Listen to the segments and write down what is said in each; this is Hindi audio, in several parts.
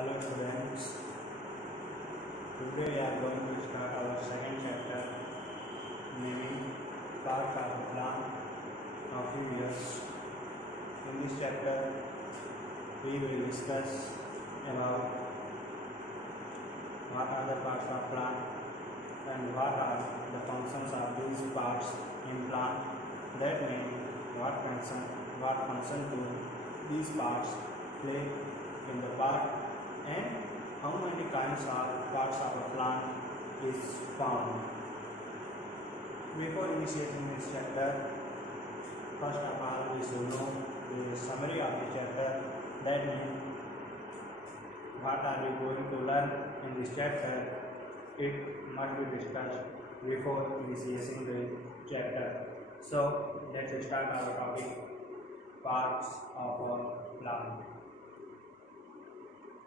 Hello students, today we are going to start our second chapter naming parts of a plant of years. In this chapter we will discuss about what are the parts of plant and what are the functions of these parts in plant. That means what function do these parts play in the part and how many kinds of parts of a plant is found. Before initiating this chapter, first of all we should know the summary of the chapter. That means what are we going to learn in this chapter. It must be discussed before initiating the chapter. So let's start our topic, parts of a plant.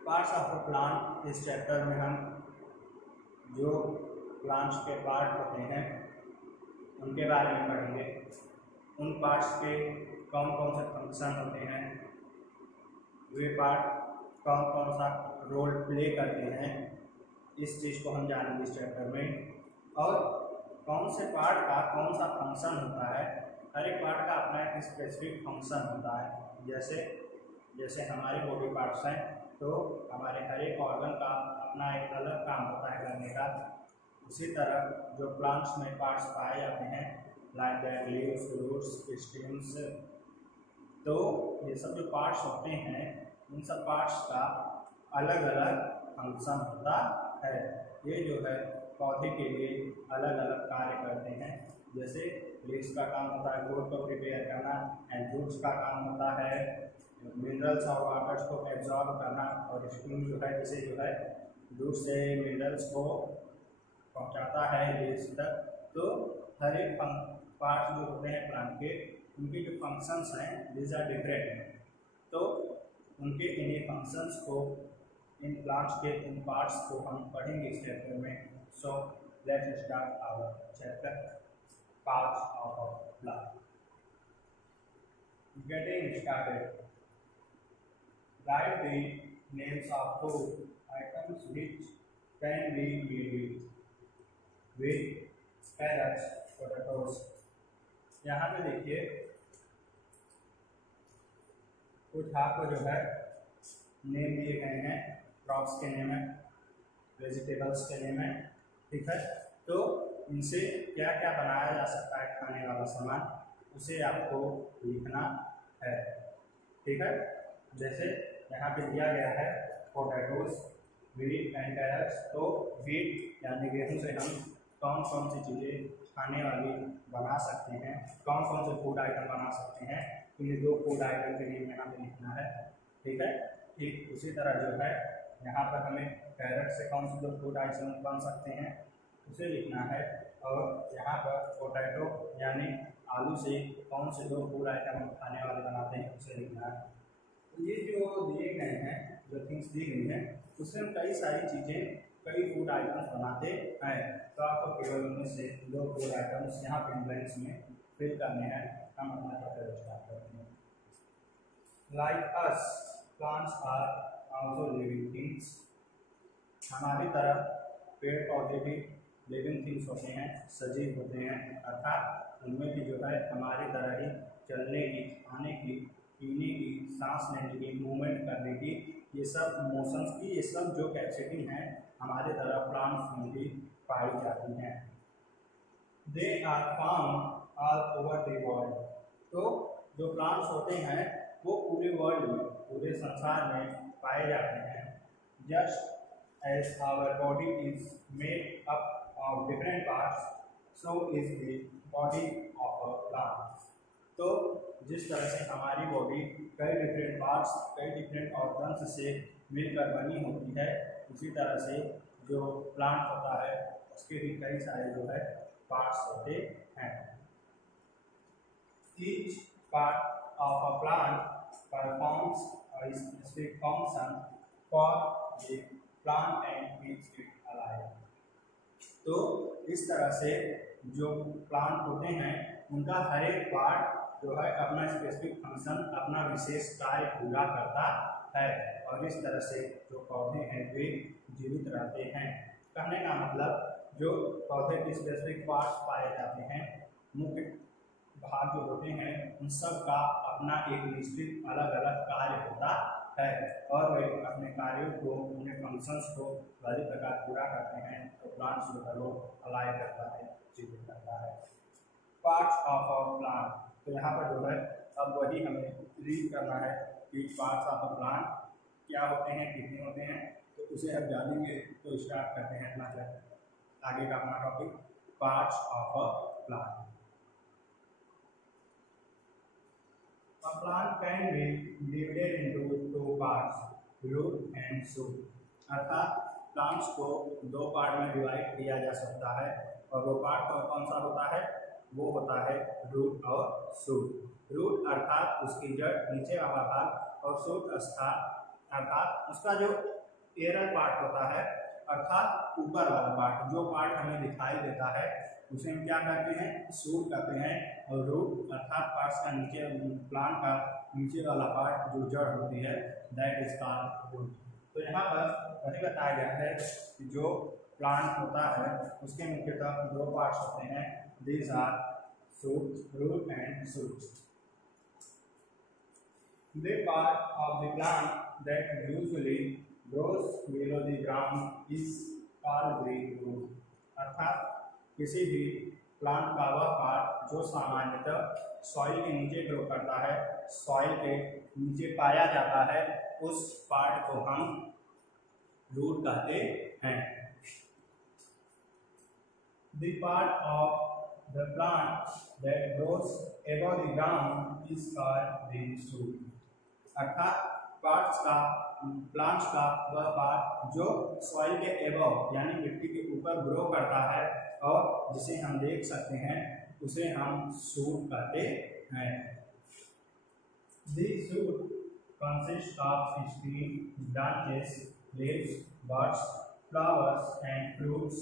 Parts of a plant, इस चैप्टर में हम जो प्लांट्स के पार्ट होते हैं उनके बारे में पढ़ेंगे। उन पार्ट्स के कौन कौन से फंक्शन होते हैं, वे पार्ट कौन कौन सा रोल प्ले करते हैं, इस चीज़ को हम जानेंगे इस चैप्टर में। और कौन से पार्ट का कौन सा फंक्शन होता है, हर एक पार्ट का अपना एक स्पेसिफिक फंक्शन होता है। जैसे हमारे बॉडी पार्ट्स हैं तो हमारे हर एक ऑर्गन का अपना एक अलग काम होता है करने का। उसी तरह जो प्लांट्स में पार्ट्स पाए जाते हैं like that leaves, roots, stems, तो ये सब जो पार्ट्स होते हैं इन सब पार्ट्स का अलग अलग फंक्शन होता है। ये जो है पौधे के लिए अलग अलग कार्य करते हैं। जैसे लीव्स का काम होता है ग्रोथ को प्रिपेयर करना एंड रूट्स का काम होता है मिनरल्स और वाटर्स को एब्जॉर्ब करना, और स्टीम जो है जिसे जो है दूर से मिनरल्स को पहुंचाता है लीव्स तक। तो हर एक पार्ट जो होते हैं प्लांट के, उनके जो फंक्शंस हैं दीज आर डिफरेंट। तो उनके इन्हीं फंक्शंस को, इन प्लांट्स के इन पार्ट्स को हम पढ़ेंगे इस चैप्टर में। So let's start our chapter, parts of a plant. Getting started, write the names of food items which can be made with carrots, potatoes। यहाँ पे देखिए कुछ आपको जो है नेम दिए गए हैं, क्रॉप्स के नेम है, वेजिटेबल्स के नेम है, ठीक है। तो इनसे क्या क्या बनाया जा सकता है खाने वाला सामान, उसे आपको लिखना है, ठीक है। जैसे यहाँ पे दिया गया है पोटैटोज, व्हीट एंड कैरट्स। तो व्हीट यानी गेहूं से हम कौन कौन सी चीज़ें खाने वाली बना सकते हैं, कौन कौन से फूड आइटम बना सकते हैं, तो ये दो फूड आइटम के लिए यहाँ पे लिखना है, ठीक है। ठीक उसी तरह जो है यहाँ पर हमें कैरट से कौन से दो फूड आइटम बन सकते हैं उसे लिखना है, और यहाँ पर पोटैटो यानी आलू से कौन से दो फूड आइटम हम खाने वाले बनाते हैं उसे लिखना है। ये जो दिए गए हैं, जो थिंग्स दी गई हैं, उससे हम कई सारी चीज़ें, कई फूड आइटम्स बनाते हैं। तो आपको केवल उनमें से दो फूड आइटम्स यहाँ पे ब्लैंक्स में फिल करने हैं। हम अपना चैप्टर स्टार्ट करते हैं। Like us plants are also living things. हमारी तरह पेड़ पौधे भी लिविंग थिंग्स होते हैं, सजीव होते हैं, अर्थात उनमें भी जो है हमारी तरह ही चलने की, खाने की, पीने की, सांस लेने की, मूवमेंट करने की, ये सब मोशंस की, ये सब जो कैपेसिटी हैं हमारे तरह प्लांट्स में भी पाई जाती हैं। They are found all over the world. तो जो प्लांट्स होते हैं वो पूरे वर्ल्ड में, पूरे संसार में पाए जाते हैं। Just as our body is made up of different parts, so is the body of a plant. तो जिस तरह से हमारी बॉडी कई डिफरेंट पार्ट्स, कई डिफरेंट ऑर्गन्स से मिलकर बनी होती है, उसी तरह से जो प्लांट होता है उसके भी कई सारे जो है पार्ट्स होते हैं। Each part of a plant performs a specific function for the plant and keeps it alive. तो इस तरह से जो प्लांट होते हैं उनका हर एक पार्ट जो है अपना स्पेसिफिक फंक्शन, अपना विशेष कार्य पूरा करता है, और इस तरह से जो पौधे हैं वे जीवित रहते हैं। कहने का मतलब जो पौधे के स्पेसिफिक पार्ट्स पाए जाते हैं, मुख्य भाग जो होते हैं, उन सब का अपना एक निश्चित अलग अलग कार्य होता है, और वे अपने कार्यों को, अपने फंक्शंस को भली प्रकार पूरा करते हैं। तो प्लांट्स जो है वो अलाइव करता है, जीवित करता है। पार्ट्स ऑफ अ प्लांट, तो यहाँ पर जो है अब वही हमें रीड करना है कि पार्ट्स ऑफ अ प्लांट क्या होते हैं, कितने होते हैं, तो उसे अब जानेंगे। तो स्टार्ट करते हैं अपना आगे का अपना topic, parts of a plant. A plant can be divided into two parts, root and shoot। अर्थात प्लांट्स को दो पार्ट में डिवाइड किया जा सकता है, और वो पार्ट कौन सा होता है, वो होता है रूट और शूट। रूट अर्थात उसकी जड़, नीचे वाला भाग, और शूट अर्थात उसका जो एरर पार्ट होता है, अर्थात ऊपर वाला पार्ट, जो पार्ट हमें दिखाई देता है उसे हम क्या कहते हैं, शूट कहते हैं। और रूट अर्थात पार्ट्स का नीचे, प्लांट का नीचे वाला पार्ट जो जड़ होती है, दैट इज कॉल्ड रूट। तो यहाँ पर वही बताया गया है कि जो प्लांट होता है उसके मुख्यतः दो पार्ट्स होते हैं, these are shoot, root and shoot. The part of the plant that usually grows below the ground is called the root। अर्थात किसी भी प्लांट का वह पार्ट जो सामान्यतः सॉइल के नीचे ग्रो करता है, सॉइल के नीचे पाया जाता है, उस पार्ट को हम रूट कहते हैं। The part of the plant that grows above the ground is called the shoot। अर्थात प्लांट्स का वह पार्ट जो सॉइल के एबव यानी मिट्टी के ऊपर ग्रो करता है और जिसे हम देख सकते हैं, उसे हम शूट कहते हैं। These shoot consist of stem, branches, leaves, buds, flowers and fruits।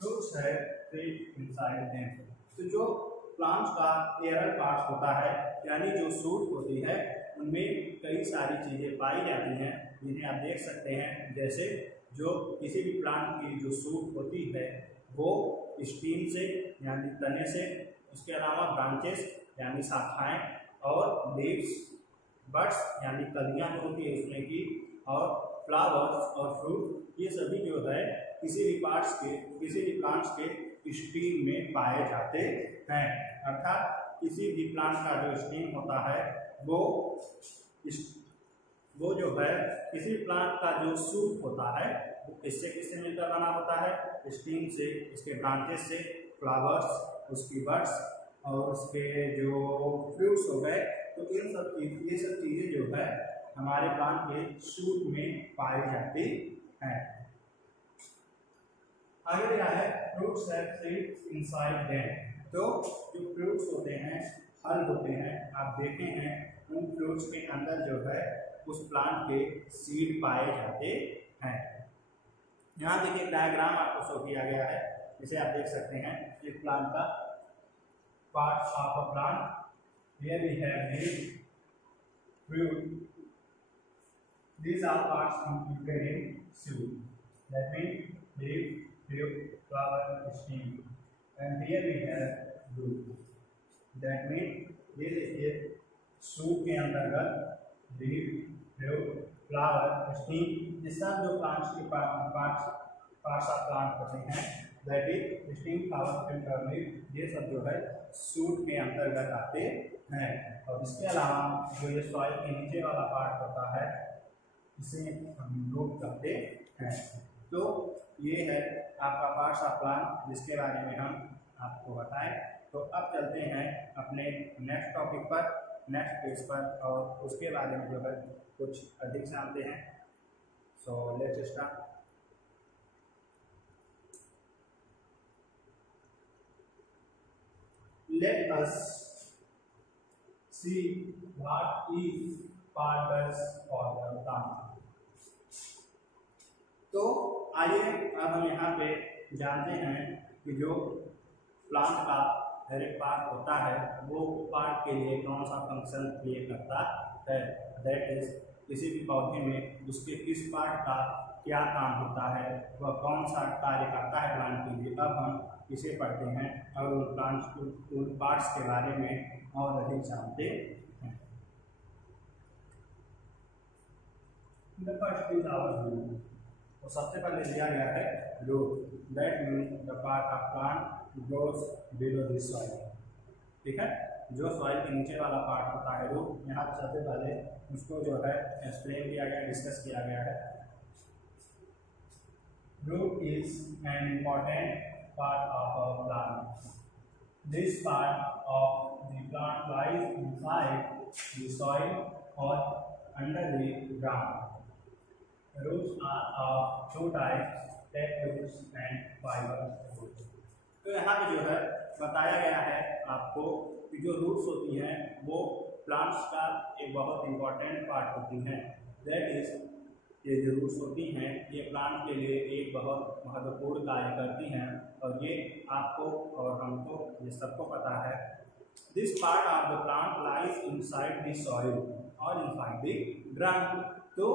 Fruits have seeds inside them। तो जो प्लांट्स का एरल पार्ट होता है, यानी जो शूट होती है, उनमें कई सारी चीजें पाई जाती हैं, जिन्हें आप देख सकते हैं। जैसे जो किसी भी प्लांट की जो शूट होती है वो स्टीम से यानी तने से, उसके अलावा ब्रांचेस यानी शाखाएं, और लीव्स, बड्स यानी कलियां होती है उसमें की, और फ्लावर्स और फ्रूट, ये सभी जो है किसी भी प्लांट्स के स्टीम में पाए जाते हैं। अर्थात किसी भी प्लांट का जो स्टीम होता है वो जो है, किसी प्लांट का जो शूट होता है वो किससे मिलकर बना होता है, स्टीम से, उसके ब्रांचेस से, फ्लावर्स, उसकी बड्स और उसके जो फ्रूट्स हो गए। तो ये सब चीजें जो है हमारे प्लांट के शूट में पाई जाती हैं। आगे क्या है, fruits have seeds inside them. तो जो फ्रूट्स होते हैं, फल होते हैं, आप देखे हैं उन फ्रूट्स के अंदर जो है उस प्लांट के सीड पाए जाते हैं। यहाँ देखिए डायग्राम आपको शो किया गया है, जिसे आप देख सकते हैं। इस प्लांट का parts of a plant, here we have leaf, fruit, these are parts included in shoot, that means leaf, fruit, flower, stem, and here we have root, that means this is shoot के अंतर्गत लीफ, फ्रूट, फ्लावर, स्टीम, ये सब जो प्लांट्स के पार्ट्स ऑफ प्लांट होते हैं, that is steam, flower, fruit और लीफ, ये सब जो है शूट के अंतर्गत आते हैं। और इसके अलावा जो ये सॉइल के नीचे वाला पार्ट होता है, इसे हम रूट कहते हैं। तो ये है आपका पार्ट्स ऑफ प्लांट, जिसके बारे में हम आपको बताएं। तो अब चलते हैं अपने नेक्स्ट टॉपिक पर, नेक्स्ट पेज पर, और उसके बारे में जो है कुछ अधिक जानते हैं। सो let's start. Let us see what is part does for the plant। तो आइए अब हम यहाँ पे जानते हैं कि जो प्लांट का हर एक पार्ट होता है वो पार्ट के लिए कौन सा फंक्शन प्ले करता है, दैट इज किसी भी पौधे में उसके किस पार्ट का क्या काम होता है, वह कौन सा कार्य करता है प्लांट के लिए। अब हम इसे पढ़ते हैं और उन प्लांट्स उन पार्ट्स के बारे में और अधिक जानते हैं। The first is our root. तो सबसे पहले दिया गया है root, that means the part of plant grows below the soil. ठीक है, जो सॉइल के नीचे वाला पार्ट होता है रूट, यहाँ पर सबसे पहले उसको जो है एक्सप्लेन किया गया, डिस्कस किया गया है। Root is an important part of a plant. This part of the plant lies inside the soil or under the ground. Roots are of two types, taproots and fiber roots. तो यहाँ पे जो है बताया गया है आपको कि जो रूट्स होती हैं वो प्लांट्स का एक बहुत इंपॉर्टेंट पार्ट होती हैं। दैट इज ये जो रूट्स होती हैं ये प्लांट के लिए एक बहुत महत्वपूर्ण कार्य करती हैं और ये आपको और हमको ये सबको पता है। This part of the plant lies inside the soil और इनसाइड द ग्राउंड। तो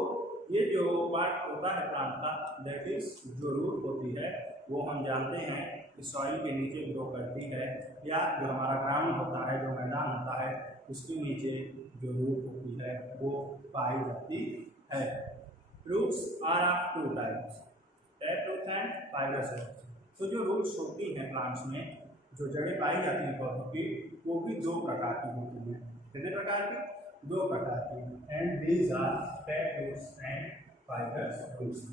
ये जो पार्ट होता है प्लांट का, दैट इज जो रूट होती है वो हम जानते हैं कि सॉइल के नीचे ग्रो करती है, या जो हमारा ग्राउंड होता है, जो मैदान होता है, उसके नीचे जो रूट होती है वो पाई जाती है। Roots are of two types, taproots and fibrous roots. तो जो रूट्स होती हैं प्लांट्स में, जो जड़ें पाई जाती हैं पौधों की, वो भी दो प्रकार की होती हैं। कितने प्रकार की? दो प्रकार की। And these are taproots and fibrous roots।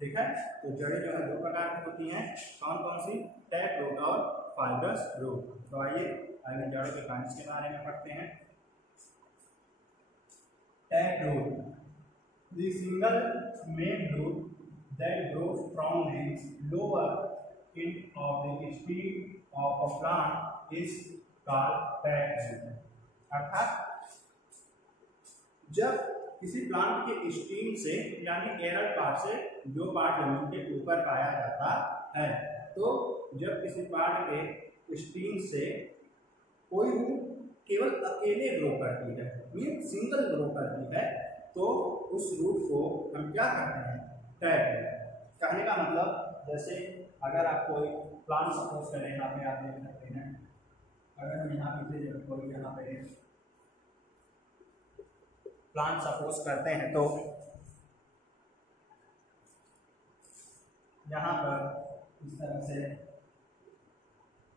ठीक है, तो जड़ें जो है दो प्रकार की होती हैं, कौन कौन सी? टैपरूट और फाइब्रस रूट। तो आइए आगे जड़ों के कांच के बारे में पढ़ते हैं। Taproot, the single main root that grows from the lower end of the stem of a plant is called taproot। अर्थात जब किसी प्लांट के स्टीम से यानी एरल पार्ट से जो पार्ट जमीन के ऊपर पाया जाता है, तो जब किसी पार्ट के स्टीम से कोई रूट केवल अकेले ग्रो करती है, मीन सिंगल ग्रो करती है, तो उस रूट को हम क्या करते हैं? टैप। कहने का मतलब जैसे अगर आप कोई प्लांट सपोज करें, यहाँ पे आप देख सकते हैं, अगर हम यहाँ पे कोई यहाँ पे प्लांट सपोज करते हैं तो यहाँ पर इस तरह से,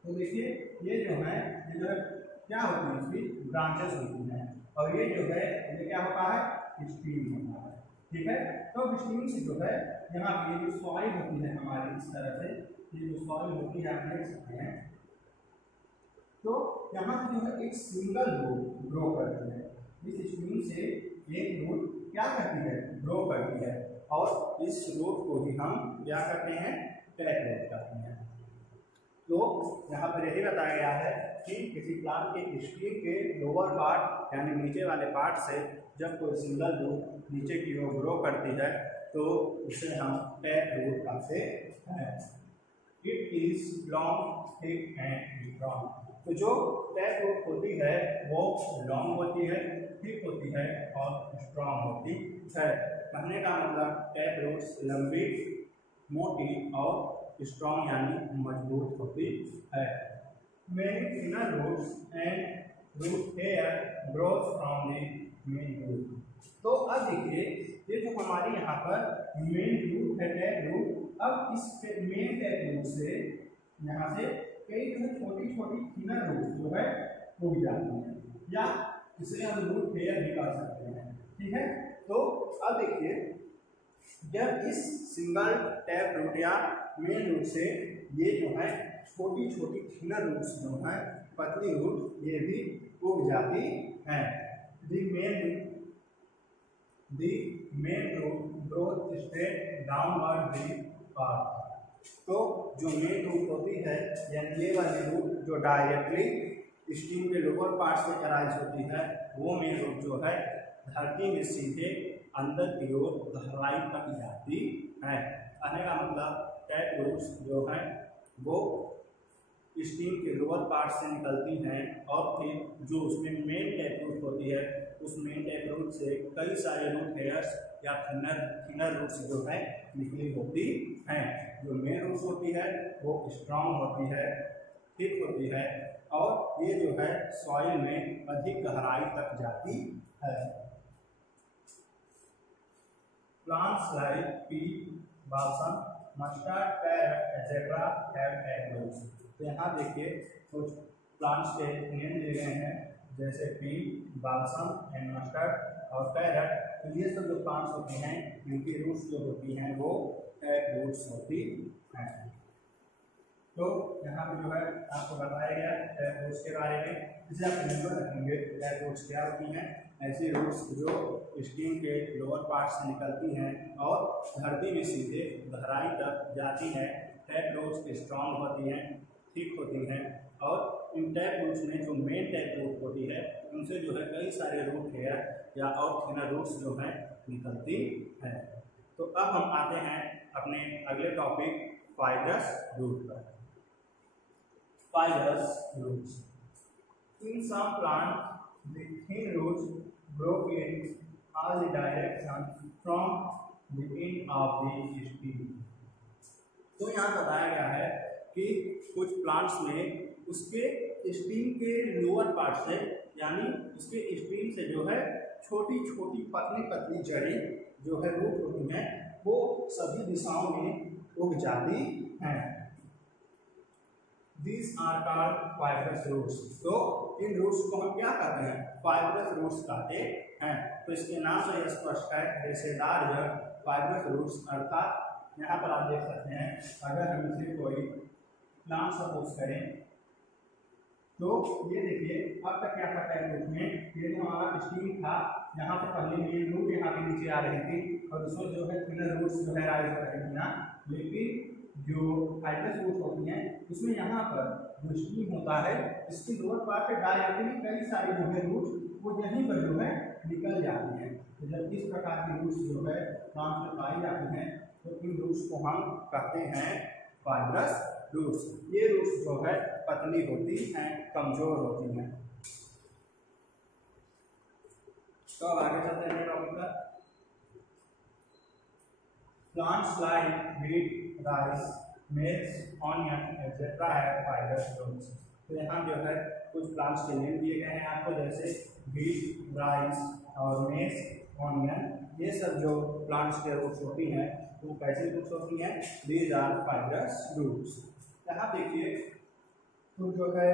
तो देखिए ये जो है ये जो क्या होती है, इसकी ब्रांचेस होती हैं, और ये जो है ये क्या होता है? स्टीम होता है। ठीक है, तो स्टीम से जो है यहाँ पे जो सॉइल होती है हमारी, इस तरह से ये जो सॉइल होती है आप देख सकते हैं, तो यहाँ से जो है एक सिंगल रूट ग्रो करती है। इस स्टीम से एक रूट क्या करती है? ग्रो करती है, और इस रूट को ही हम क्या करते हैं? टैपरूट करते हैं। तो यहाँ पर यही बताया गया है कि किसी प्लांट के स्टीम के लोअर पार्ट यानी नीचे वाले पार्ट से जब कोई सिंगल रूट नीचे की ओर ग्रो करती है तो उसे हम टैपरूट कहते हैं। It is long, thick and strong. तो जो टैपरूट होती है वो लॉन्ग होती है, थिक होती है और स्ट्रॉन्ग होती है। कहने का मतलब टैपरूट्स लंबी, मोटी और स्ट्रॉन्ग यानी मजबूत होती है। Many thinner roots and root hair grows from the main root। तो अब देखिए ये जो हमारी यहाँ पर मेन रूट है, टैप रूट, अब इस मेन टैप रूट से यहाँ से कई जो है छोटी छोटी थिनर रूट जो है उग जाती हैं, या इसे हम रूट हेयर भी कह सकते हैं। ठीक है, तो अब देखिए जब इस सिंगल टैप रूट या मेन रूट से ये जो है छोटी छोटी थिनर रूट्स जो है, पतली रूट, ये भी उग जाती हैं। The main root grows straight downward the path। तो जो मेन रूट होती है यानी ये वाली रूट जो डायरेक्टली स्टीम के लोअर पार्ट से अराइज होती है, वो मेन रूट जो है धरती में सीधे अंदर की ओर गहराई तक जाती है। कहने का मतलब टैप रूट्स जो है वो स्टीम के लोअर पार्ट से निकलती हैं और फिर जो उसमें मेन टैप रूट होती है उस मेन टैप रूट से कई सारे रूट हेयर्स या थिनर रूट्स जो है निकली होती हैं। जो मेन रूट होती है वो स्ट्रांग होती है, थिक होती है और ये जो है सॉइल में अधिक गहराई तक जाती है। Plants like pea, balsam, mustard, carrot etcetera have tap roots. तो यहाँ देखिए कुछ प्लांट्स के नेम दिए गए हैं जैसे पी, बाल्सम एंड मस्टर्ड और पैरट। तो ये सब जो प्लांट्स होते हैं इनकी रूट्स जो होती हैं वो टैप रूट्स होती हैं। तो यहाँ पे जो है आपको बताया गया टैप रूट्स के बारे में, इसे आप रिमेंबर रखेंगे टैप रूट्स क्या होती हैं। ऐसी रूट्स जो स्टीम के लोअर पार्ट से निकलती हैं और धरती में सीधे गहराई तक जाती हैं। टैप रूट्स स्ट्रांग होती हैं, थिक होती हैं और इन टैप रूट्स में जो मेन टैप रूट होती है उनसे जो है कई सारे रूट हेयर या और थिनर रूट्स जो हैं निकलती हैं। तो अब हम आते हैं अपने अगले टॉपिक फाइब्रस रूट पर। Fibrous roots in some plant the thin roots grow in all the directions from the end of the stem। तो यहाँ बताया गया है कि कुछ प्लांट्स में उसके स्टीम के लोअर पार्ट से यानी उसके स्टीम से जो है छोटी छोटी पतली पतली जड़ें जो है रूट होती हैं वो सभी दिशाओं में उग जाती हैं। These are called fibrous roots। तो इन रूट्स को हम क्या कहते हैं? फाइब्रस रूट्स कहते हैं। तो इसके नाम से स्पष्ट है रेशेदार जड़ फाइब्रस रूट्स। अर्थात यहाँ पर आप देख सकते हैं अगर हम इसे कोई प्लांट सपोज करें तो ये देखिए अब तक क्या था टैप रूट में, ये जो हमारा स्टीम था यहाँ पे पहले मेन रूट यहाँ पे नीचे आ रही थी और उसमें जो है थिनर रूट्स जो है राइज हो रही थी ना, लेकिन जो फाइब्रस रूट्स होती हैं उसमें यहाँ पर जो स्टीम होता है इसके लोअर पार्ट पे डायरेक्टली कई सारे जो है रूट्स वो यहीं पर जो है निकल जाती हैं। तो जब इस प्रकार की रूट्स जो है प्लांट में पाई जाती हैं तो इन रूट्स को हम कहते हैं फाइब्रस रूट्स। ये रूट्स जो है पतली होती हैं, कमजोर होती हैं। तो अब आगे चलते हैं टॉपिक पर। प्लांट्स लाइक व्हीट, राइस, मिर्च, ऑनियन एटसेट्रा है फाइब्रस रूट्स। तो यहाँ जो है कुछ प्लांट्स के नेम दिए गए हैं आपको जैसे व्हीट, राइस और मिर्च, ऑनियन। ये सब जो प्लांट्स के रूट्स होती हैं वो कैसी रूट्स होती हैं? These are fibrous roots. यहाँ देखिए तो जो है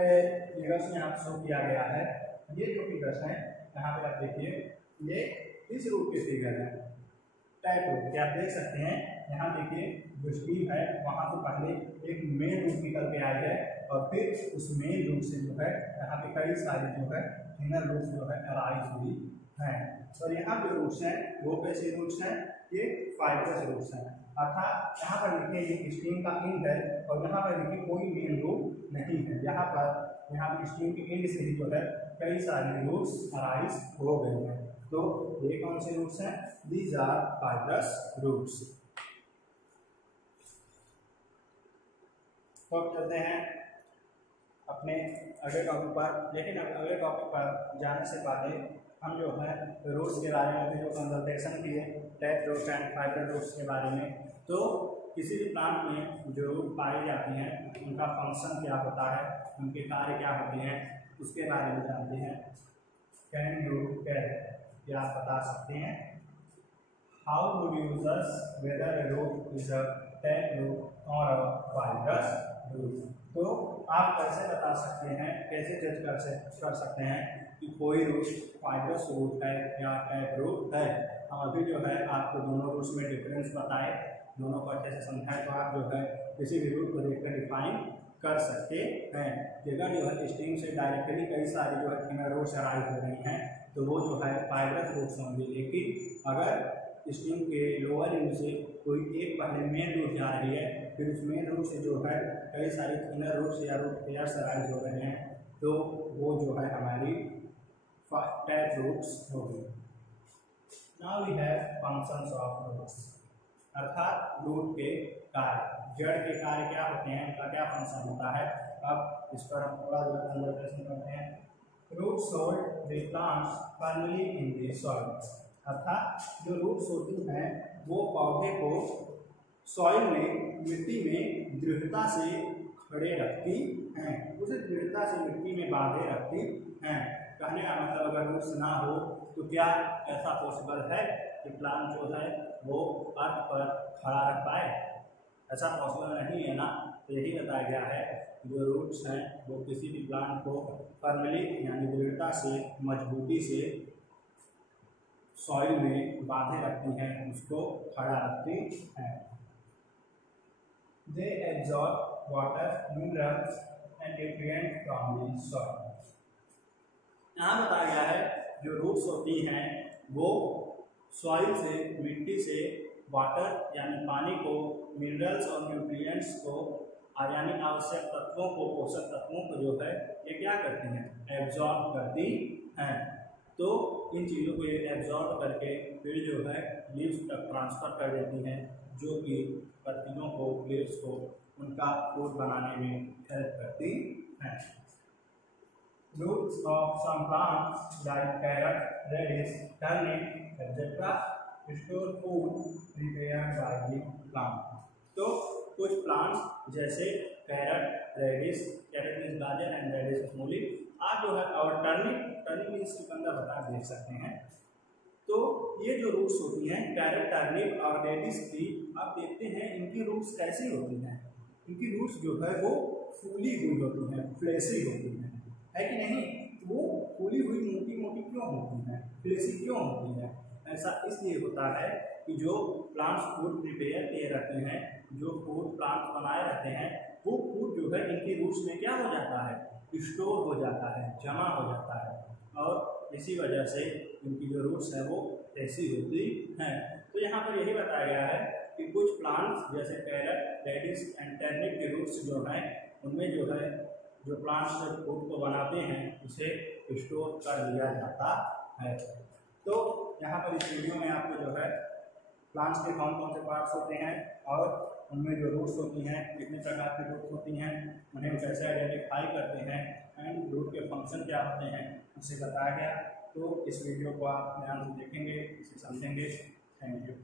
फिगर्स में आप शो किया गया है, ये जो फिगर्स हैं यहाँ पे आप देखिए ये इस रूट के फिगर है टैप रूट के। आप देख सकते हैं यहाँ देखिए जो स्टीम है वहाँ से पहले एक मेन रूट निकल के आई है और फिर उस मेन रूट से जो है यहाँ पे कई सारे जो है थिनर रूट्स जो है अराइज हुई हैं। और यहाँ जो रूट्स हैं वो कैसे रूट्स हैं? ये फाइब्रस रूट्स हैं। अर्थात यहाँ पर देखिए ये स्टीम का एंड है और यहाँ पर देखिए कोई मेन रूट नहीं है। यहाँ पर स्टीम के एंड से ही जो है कई सारे रूट्स अराइज हो गए हैं। तो ये कौन से रूट्स हैं? These are fibrous roots. तो अब चलते हैं अपने अगले टॉपिक पर, लेकिन अगले टॉपिक पर जाने से पहले हम जो है रूट्स के बारे में जो कंसल्टेशन किए tap roots and fibre roots के बारे में। तो किसी भी प्लांट में जो रूट पाई जाती हैं उनका फंक्शन क्या होता है, उनके कार्य क्या होते हैं, उसके बारे में जानते हैं। कैन यू टेल, क्या आप बता सकते हैं? हाउ वुड यू जज whether a root is a tap root और अ फाइब्रस रूट? तो आप कैसे बता सकते हैं, कैसे जज कर सकते हैं कि कोई रूट फाइब्रस रूट है या टैप रूट है? हम अभी जो है आपको दोनों रूट्स में डिफरेंस बताए, दोनों को अच्छे से समझाए तो आप जो है किसी भी रूट को देखकर डिफाइन कर सकते हैं। अगर जो है स्टीम से डायरेक्टली कई सारी जो है थिनर रूट्स अराइव हो रही हैं तो वो जो है फाइब्रस रूट्स होंगे, लेकिन अगर स्टीम के लोअर एंड से कोई एक पहले मेन रूट जा रही है फिर उस मेन रूट से जो है कई सारे थिनर रूट्स या रूट हेयर्स अराइव हो रहे हैं तो वो जो है हमारी टैप रूट्स होगी। Now we have functions of roots, अर्थात रूट के कार्य, जड़ के कार्य क्या होते हैं, उनका क्या फंक्शन होता है। अब इस पर हम थोड़ा जो कंसंट्रेशन करते हैं। Roots hold the plants firmly in the soil, अर्थात जो रूट्स होती हैं वो पौधे को सॉइल में, मिट्टी में दृढ़ता से खड़े रखती हैं, उसे दृढ़ता से मिट्टी में बांधे रखती हैं। कहने का मतलब अगर रूट्स ना हो तो क्या ऐसा पॉसिबल है कि प्लांट जो है वो अर्थ पर खड़ा रख पाए? ऐसा पॉसिबल नहीं है ना। तो यही बताया गया है जो रूट्स हैं वो किसी भी प्लांट को फर्मली यानी दृढ़ता से, मजबूती से सॉइल में बांधे रखती हैं, उसको खड़ा रखती हैं। They absorb water, minerals and nutrients from the soil. यहाँ बताया गया है जो रूट्स होती हैं वो सॉइल से, मिट्टी से वाटर यानी पानी को, मिनरल्स और न्यूट्रिएंट्स को यानी आवश्यक तत्वों को, पोषक तत्वों को जो है ये क्या करती हैं? एब्जॉर्ब करती हैं। तो इन चीज़ों को ये एब्जॉर्ब करके फिर जो है लीव्स तक ट्रांसफ़र कर देती हैं, जो कि पत्तियों को, लीव्स को उनका फूड बनाने में हेल्प करती हैं। Roots of some plants like carrot, radish, turnip, etc. store food prepared by the plant. तो कुछ प्लांट्स जैसे कैरट, रेडिश, कैरट मीन्स गाजर एंड रेडिश मूली, आप जो है, और टर्निप मीन्स चुकंदर बता देख सकते हैं। तो ये जो रूट्स होती हैं कैरट, टर्निप और रेडिश की, आप देखते हैं इनकी रूट्स कैसी होती हैं? इनकी रूट्स जो है वो फूली हुई होती हैं, फ्लेशी होती हैं, है कि नहीं? वो फूली हुई मोटी मोटी क्यों होती हैं, फ्लेशी क्यों होती है? ऐसा इसलिए होता है कि जो प्लांट्स फूड प्रिपेयर किए रहते हैं, जो फूड प्लांट्स बनाए रहते हैं, वो फूड जो है इनकी रूट्स में क्या हो जाता है? स्टोर हो जाता है, जमा हो जाता है, और इसी वजह से इनकी जो रूट्स हैं वो ऐसी होती हैं। तो यहाँ पर यही बताया गया है कि कुछ प्लांट्स जैसे कैरट, रेडिश एंड टर्निप के रूट्स जो हैं उनमें जो है, जो प्लांट्स फूड को बनाते हैं उसे स्टोर कर लिया जाता है। तो यहाँ पर इस वीडियो में आपको जो है प्लांट्स के कौन कौन से पार्ट्स होते हैं और उनमें जो रूट्स होती हैं, कितने प्रकार की रूट्स होती हैं, उन्हें कैसे आइडेंटिफाई करते हैं एंड रूट के फंक्शन क्या होते हैं, उसे बताया गया। तो इस वीडियो को आप ध्यान से देखेंगे, इसे समझेंगे। Thank you.